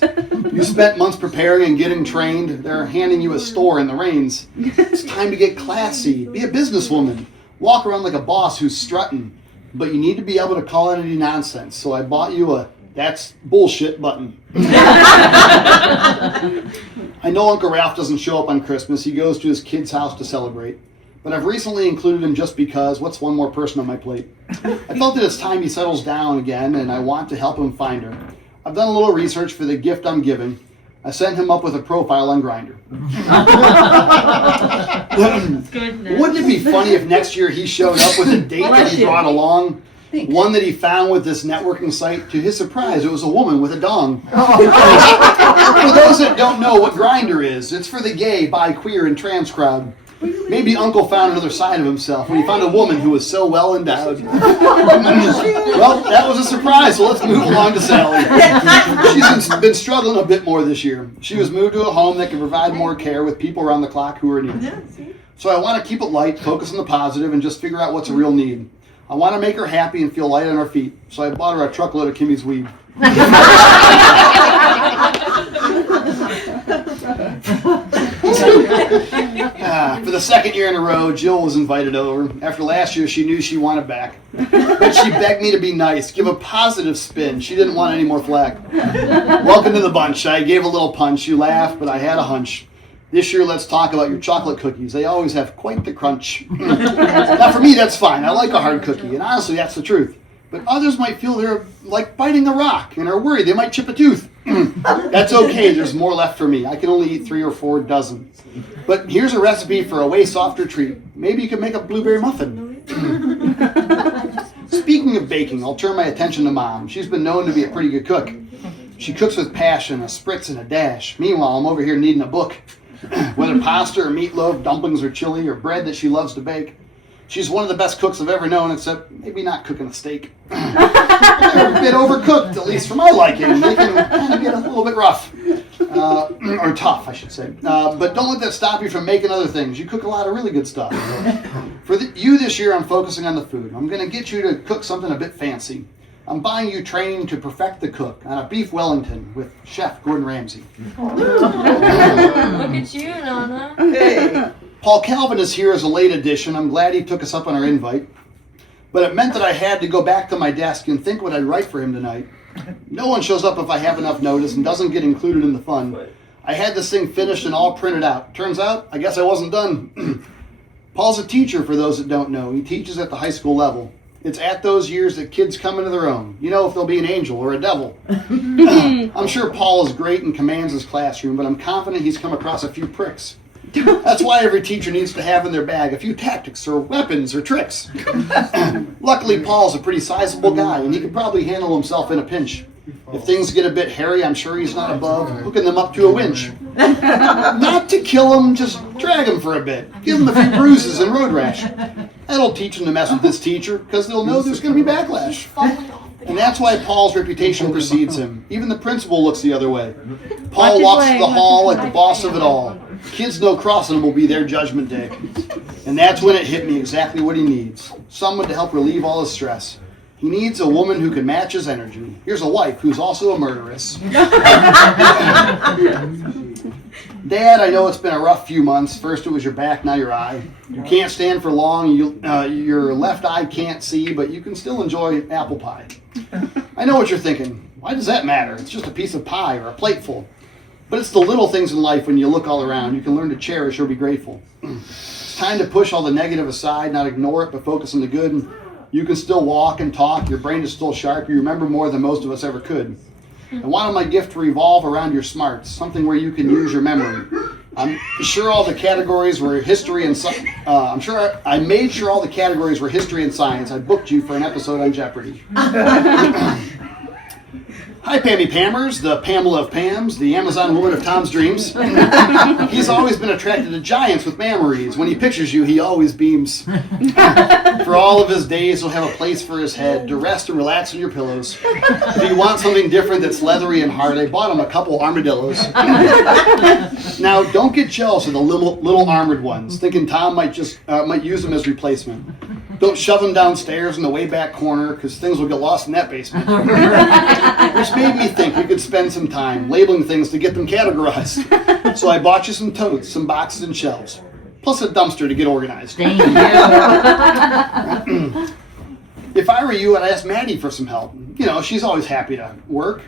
You spent months preparing and getting trained. They're handing you a store in the reins. It's time to get classy. Be a businesswoman. Walk around like a boss who's strutting, but you need to be able to call it any nonsense. So I bought you a "that's bullshit" button. I know Uncle Ralph doesn't show up on Christmas. He goes to his kid's house to celebrate. But I've recently included him just because what's one more person on my plate? I felt that it's time he settles down again, and I want to help him find her. I've done a little research for the gift I'm giving. I sent him up with a profile on Grindr. Wouldn't it be funny if next year he showed up with a date that he brought along? One that he found with this networking site. To his surprise, it was a woman with a dong. For those that don't know what Grindr is, it's for the gay, bi, queer, and trans crowd. Maybe Uncle found another side of himself when he found a woman who was so well endowed. Well, that was a surprise, so let's move along to Sally. She's been struggling a bit more this year. She was moved to a home that can provide more care with people around the clock who are in need. So I want to keep it light, focus on the positive, and just figure out what's a real need. I want to make her happy and feel light on her feet, so I bought her a truckload of Kimmy's weed. For the second year in a row, Jill was invited over. After last year, she knew she wanted back. But she begged me to be nice, give a positive spin. She didn't want any more flack. Welcome to the bunch. I gave a little punch. You laughed, but I had a hunch. This year, let's talk about your chocolate cookies. They always have quite the crunch. Now, for me, that's fine. I like a hard cookie, and honestly, that's the truth. But others might feel they're like biting a rock and are worried they might chip a tooth. That's okay. There's more left for me. I can only eat 3 or 4 dozen. But here's a recipe for a way softer treat. Maybe you could make a blueberry muffin. Speaking of baking, I'll turn my attention to Mom. She's been known to be a pretty good cook. She cooks with passion, a spritz and a dash. Meanwhile, I'm over here needing a book. Whether pasta or meatloaf, dumplings or chili, or bread that she loves to bake. She's one of the best cooks I've ever known, except maybe not cooking a steak. They're a bit overcooked, at least for my liking. They can kind of get a little bit rough. Or tough, I should say. But don't let that stop you from making other things. You cook a lot of really good stuff. For you this year, I'm focusing on the food. I'm going to get you to cook something a bit fancy. I'm buying you training to perfect the cook on a beef Wellington with Chef Gordon Ramsay. Look at you, Nana. Hey. Paul Calvin is here as a late addition. I'm glad he took us up on our invite. But it meant that I had to go back to my desk and think what I'd write for him tonight. No one shows up if I have enough notice and doesn't get included in the fun. I had this thing finished and all printed out. Turns out, I guess I wasn't done. Paul's a teacher, for those that don't know. He teaches at the high school level. It's at those years that kids come into their own. You know if they'll be an angel or a devil. I'm sure Paul is great and commands his classroom, but I'm confident he's come across a few pricks. That's why every teacher needs to have in their bag a few tactics or weapons or tricks. Luckily, Paul's a pretty sizable guy, and he can probably handle himself in a pinch. If things get a bit hairy, I'm sure he's not above hooking them up to a winch. Not to kill him, just drag him for a bit. Give him a few bruises and road rash. That'll teach them to mess with this teacher, because they'll know there's going to be backlash. And that's why Paul's reputation precedes him. Even the principal looks the other way. Paul walks the hall like the boss of it all. Kids know crossing him will be their judgment day. And that's when it hit me exactly what he needs. Someone to help relieve all his stress. He needs a woman who can match his energy. Here's a wife who's also a murderess. Dad, I know it's been a rough few months. First it was your back, now your eye. You can't stand for long. Your left eye can't see, but you can still enjoy apple pie. I know what you're thinking. Why does that matter? It's just a piece of pie or a plateful. But it's the little things in life when you look all around. You can learn to cherish or be grateful. It's time to push all the negative aside, not ignore it, but focus on the good. You can still walk and talk. Your brain is still sharp. You remember more than most of us ever could. I wanted my gift to revolve around your smarts, something where you can use your memory. I'm sure all the categories were history and I made sure all the categories were history and science. I booked you for an episode on Jeopardy. Hi, Pammy Pammers, the Pamela of Pams, the Amazon woman of Tom's dreams. He's always been attracted to giants with memories. When he pictures you, he always beams. For all of his days, he'll have a place for his head to rest and relax on your pillows. If you want something different that's leathery and hard, I bought him a couple armadillos. Now, don't get jealous of the little armored ones, thinking Tom might use them as replacement. Don't shove them downstairs in the way back corner, because things will get lost in that basement. Which made me think we could spend some time labeling things to get them categorized. So I bought you some totes, some boxes and shelves, plus a dumpster to get organized. Thank you. If I were you, I'd ask Maddie for some help. You know, she's always happy to work.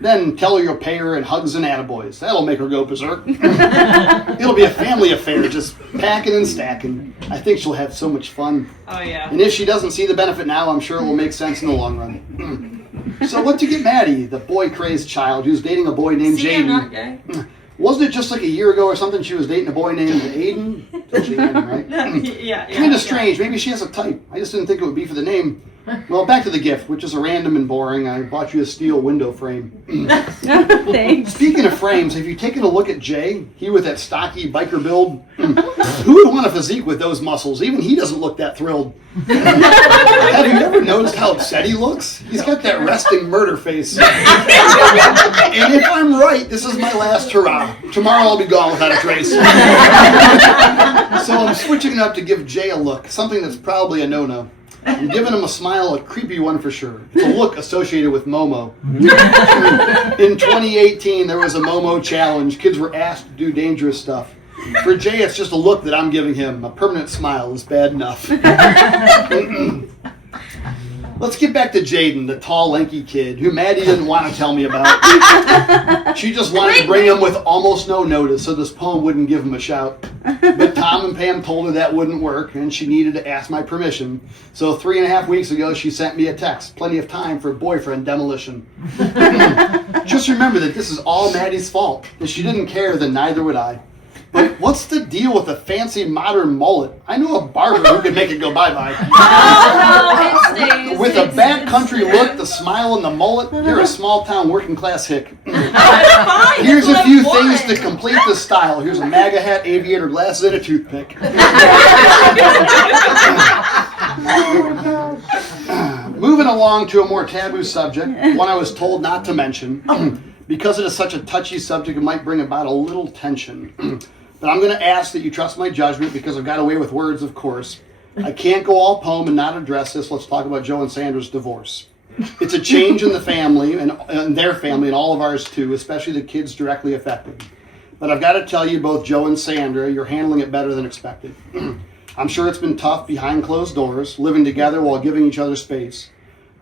Then tell her you'll pay her in hugs and attaboys. That'll make her go berserk. It'll be a family affair, just packing and stacking. I think she'll have so much fun. Oh, yeah. And if she doesn't see the benefit now, I'm sure it will make sense in the long run. So what'd you get Maddie, the boy-crazed child who's dating a boy named See, I'm not Jaden? gay. Wasn't it just like a year ago or something she was dating a boy named Aiden? That's Aiden, right? Yeah. Kind of strange. Maybe she has a type. I just didn't think it would be for the name. Well, back to the gift, which is a random and boring. I bought you a steel window frame. Thanks. Speaking of frames, have you taken a look at Jay? He with that stocky biker build? Who would want a physique with those muscles? Even he doesn't look that thrilled. Have you ever noticed how upset he looks? He's got that resting murder face. And if I'm right, this is my last hurrah. Tomorrow I'll be gone without a trace. So I'm switching it up to give Jay a look, something that's probably a no-no. I'm giving him a smile, a creepy one for sure. It's a look associated with Momo. In 2018, there was a Momo challenge. Kids were asked to do dangerous stuff. For Jay, it's just a look that I'm giving him. A permanent smile is bad enough. Let's get back to Jaden, the tall, lanky kid who Maddie didn't want to tell me about. She just wanted to bring him with almost no notice so this poem wouldn't give him a shout. But Tom and Pam told her that wouldn't work, and she needed to ask my permission. So 3.5 weeks ago, she sent me a text. Plenty of time for boyfriend demolition. Just remember that this is all Maddie's fault. If she didn't care, then neither would I. But what's the deal with a fancy modern mullet? I know a barber who could make it go bye-bye. Oh, it stays. With a backcountry look, the smile, and the mullet, you're a small-town working-class hick. Fine, Here's a that's few what I things want. to complete the style. Here's a MAGA hat, aviator glasses, and a toothpick. Moving along to a more taboo subject, one I was told not to mention. Because it is such a touchy subject, it might bring about a little tension. But I'm going to ask that you trust my judgment because I've got away with words, of course. I can't go all poem and not address this. Let's talk about Joe and Sandra's divorce. It's a change in the family and their family and all of ours too, especially the kids directly affected. But I've got to tell you, both Joe and Sandra, you're handling it better than expected. I'm sure it's been tough behind closed doors, living together while giving each other space.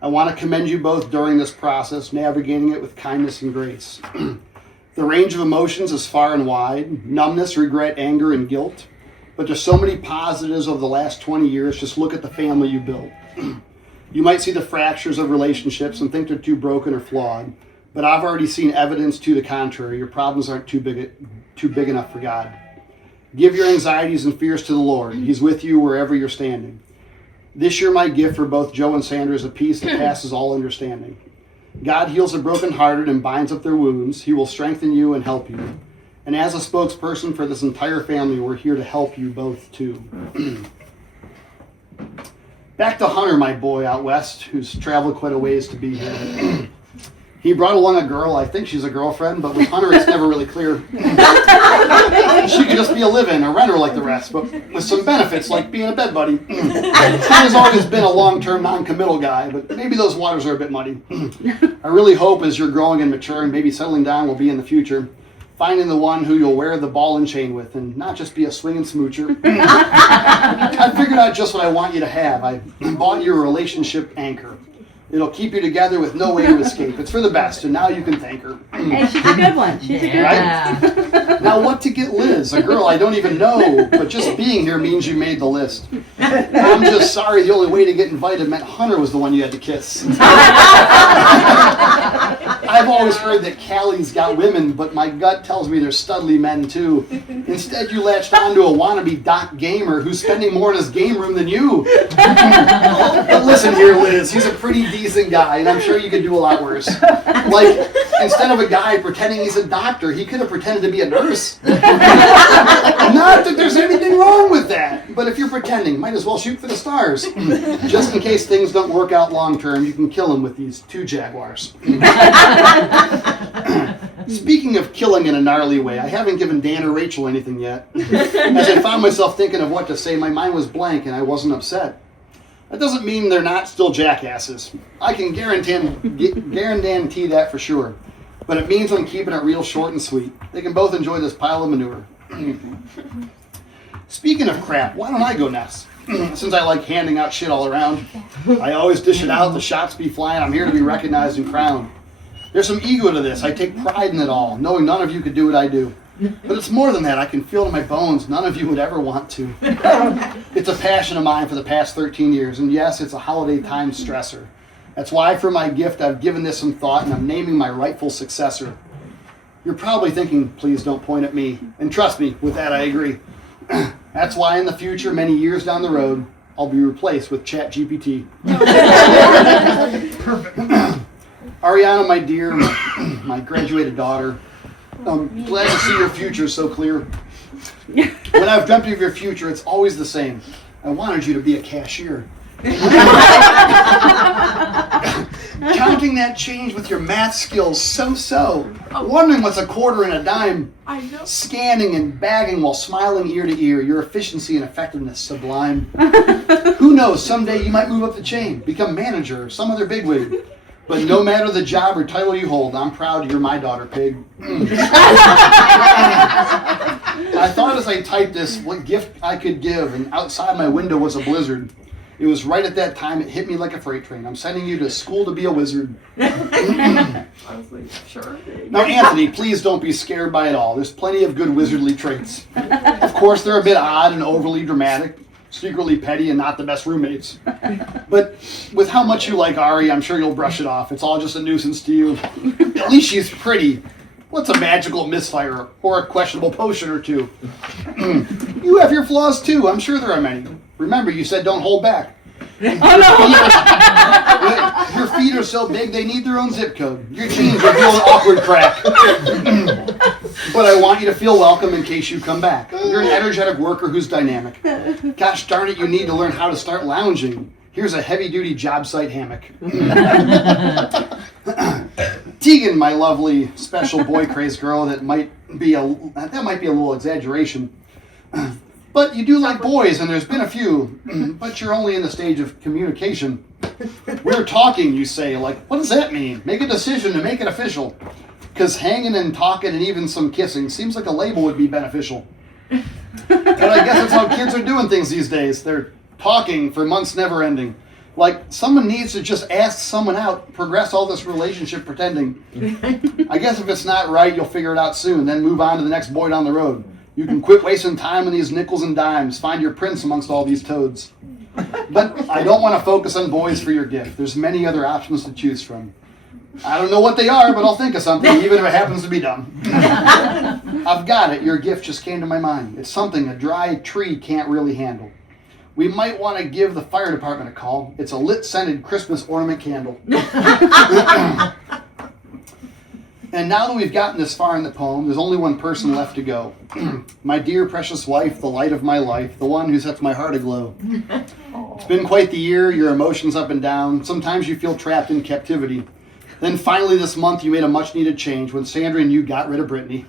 I want to commend you both during this process, navigating it with kindness and grace. The range of emotions is far and wide, numbness, regret, anger, and guilt. But there's so many positives over the last 20 years. Just look at the family you built. You might see the fractures of relationships and think they're too broken or flawed, but I've already seen evidence to the contrary. Your problems aren't too big enough for God. Give your anxieties and fears to the Lord. He's with you wherever you're standing. This year, my gift for both Joe and Sandra is a peace that passes all understanding. God heals the brokenhearted and binds up their wounds. He will strengthen you and help you. And as a spokesperson for this entire family, we're here to help you both too. Back to Hunter, my boy out west, who's traveled quite a ways to be here. He brought along a girl, I think she's a girlfriend, but with Hunter it's never really clear. She could just be a live-in, a renter like the rest, but with some benefits like being a bed buddy. Hunter's always been a long-term non-committal guy, but maybe those waters are a bit muddy. I really hope as you're growing and maturing, maybe settling down will be in the future, finding the one who you'll wear the ball and chain with and not just be a swinging smoocher. I figured out just what I want you to have. I bought you a relationship anchor. It'll keep you together with no way to escape. It's for the best, and now you can thank her. Hey, she's a good one. She's a good one. Yeah. Now what to get Liz, a girl I don't even know, but just being here means you made the list. I'm just sorry the only way to get invited meant Hunter was the one you had to kiss. I've always heard that Callie's got women, but my gut tells me there's studly men too. Instead you latched onto a wannabe Doc Gamer who's spending more in his game room than you. But listen here, Liz, he's a pretty decent guy, and I'm sure you could do a lot worse. Like, instead of a guy pretending he's a doctor, he could have pretended to be a nurse. Not that there's anything wrong with that, but if you're pretending, might as well shoot for the stars. Just in case things don't work out long term, you can kill him with these 2 Jaguars. Speaking of killing in a gnarly way, I haven't given Dan or Rachel anything yet. As I found myself thinking of what to say, my mind was blank and I wasn't upset. That doesn't mean they're not still jackasses. I can guarantee that for sure. But it means I'm keeping it real short and sweet. They can both enjoy this pile of manure. Speaking of crap, why don't I go next? Since I like handing out shit all around. I always dish it out, the shots be flying, I'm here to be recognized and crowned. There's some ego to this, I take pride in it all, knowing none of you could do what I do. But it's more than that, I can feel it in my bones, none of you would ever want to. It's a passion of mine for the past 13 years, and yes, it's a holiday time stressor. That's why for my gift I've given this some thought and I'm naming my rightful successor. You're probably thinking, please don't point at me. And trust me, with that I agree. That's why in the future, many years down the road, I'll be replaced with ChatGPT. Perfect. Ariana, my dear, my graduated daughter, I'm glad to see your future so clear. When I've dreamt of your future, it's always the same. I wanted you to be a cashier. Counting that change with your math skills so. Wondering what's a quarter and a dime. I know. Scanning and bagging while smiling ear to ear. Your efficiency and effectiveness sublime. Who knows, someday you might move up the chain, become manager or some other bigwig. But no matter the job or title you hold, I'm proud you're my daughter, pig. I thought as I typed this, what gift I could give, and outside my window was a blizzard. It was right at that time it hit me like a freight train. I'm sending you to school to be a wizard. I was like, sure. Now, Anthony, please don't be scared by it all. There's plenty of good wizardly traits. Of course, they're a bit odd and overly dramatic, secretly petty, and not the best roommates. But with how much you like Ari, I'm sure you'll brush it off. It's all just a nuisance to you. At least she's pretty. What's a magical misfire or a questionable potion or two? You have your flaws too. I'm sure there are many. Remember, you said don't hold back. Your feet are so big they need their own zip code. Your jeans reveal an awkward crack. But I want you to feel welcome in case you come back. You're an energetic worker who's dynamic. Gosh darn it, you need to learn how to start lounging. Here's a heavy-duty job site hammock. Tegan, my lovely special boy crazed girl, that might be a little exaggeration. But you do like boys, and there's been a few, but you're only in the stage of communication. We're talking, you say, like, what does that mean? Make a decision to make it official. Because hanging and talking and even some kissing seems like a label would be beneficial. But I guess that's how kids are doing things these days. They're talking for months never ending. Like, someone needs to just ask someone out, progress all this relationship pretending. I guess if it's not right, you'll figure it out soon, then move on to the next boy down the road. You can quit wasting time on these nickels and dimes, find your prince amongst all these toads. But I don't want to focus on boys for your gift. There's many other options to choose from. I don't know what they are, but I'll think of something, even if it happens to be dumb. I've got it. Your gift just came to my mind. It's something a dry tree can't really handle. We might want to give the fire department a call. It's a lit scented Christmas ornament candle. And now that we've gotten this far in the poem, there's only one person left to go. My dear precious wife, the light of my life, the one who sets my heart aglow. It's been quite the year, your emotions up and down. Sometimes you feel trapped in captivity. Then finally this month you made a much needed change when Sandra and you got rid of Brittany.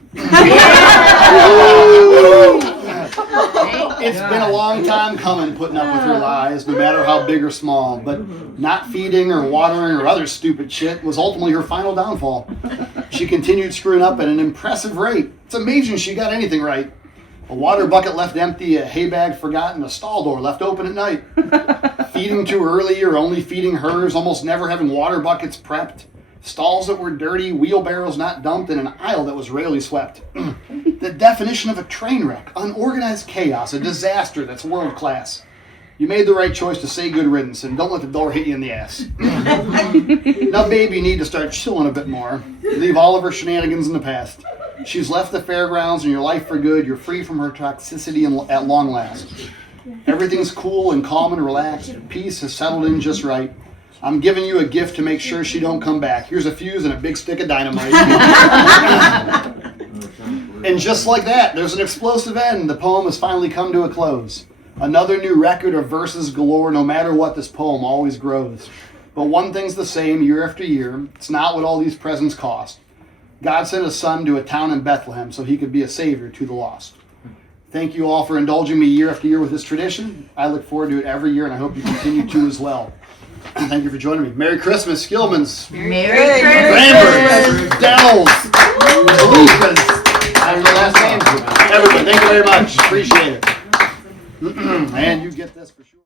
It's been a long time coming putting up with her lies, no matter how big or small, but not feeding or watering or other stupid shit was ultimately her final downfall. She continued screwing up at an impressive rate. It's amazing she got anything right. A water bucket left empty, a hay bag forgotten, a stall door left open at night. Feeding too early or only feeding hers, almost never having water buckets prepped. Stalls that were dirty, wheelbarrows not dumped, and an aisle that was rarely swept. The definition of a train wreck, unorganized chaos, a disaster that's world class. You made the right choice to say good riddance and don't let the door hit you in the ass. Now, baby, you need to start chilling a bit more. Leave all of her shenanigans in the past. She's left the fairgrounds and your life for good. You're free from her toxicity at long last. Everything's cool and calm and relaxed. Peace has settled in just right. I'm giving you a gift to make sure she don't come back. Here's a fuse and a big stick of dynamite. And just like that, there's an explosive end. The poem has finally come to a close. Another new record of verses galore. No matter what, this poem always grows. But one thing's the same year after year. It's not what all these presents cost. God sent his son to a town in Bethlehem so he could be a savior to the lost. Thank you all for indulging me year after year with this tradition. I look forward to it every year, and I hope you continue to as well. Thank you for joining me. Merry Christmas, Skillman's, Merry Cranberries, Dells, Alicia's. I have your last name. Everybody, thank you very much. Appreciate it. And you get this for sure.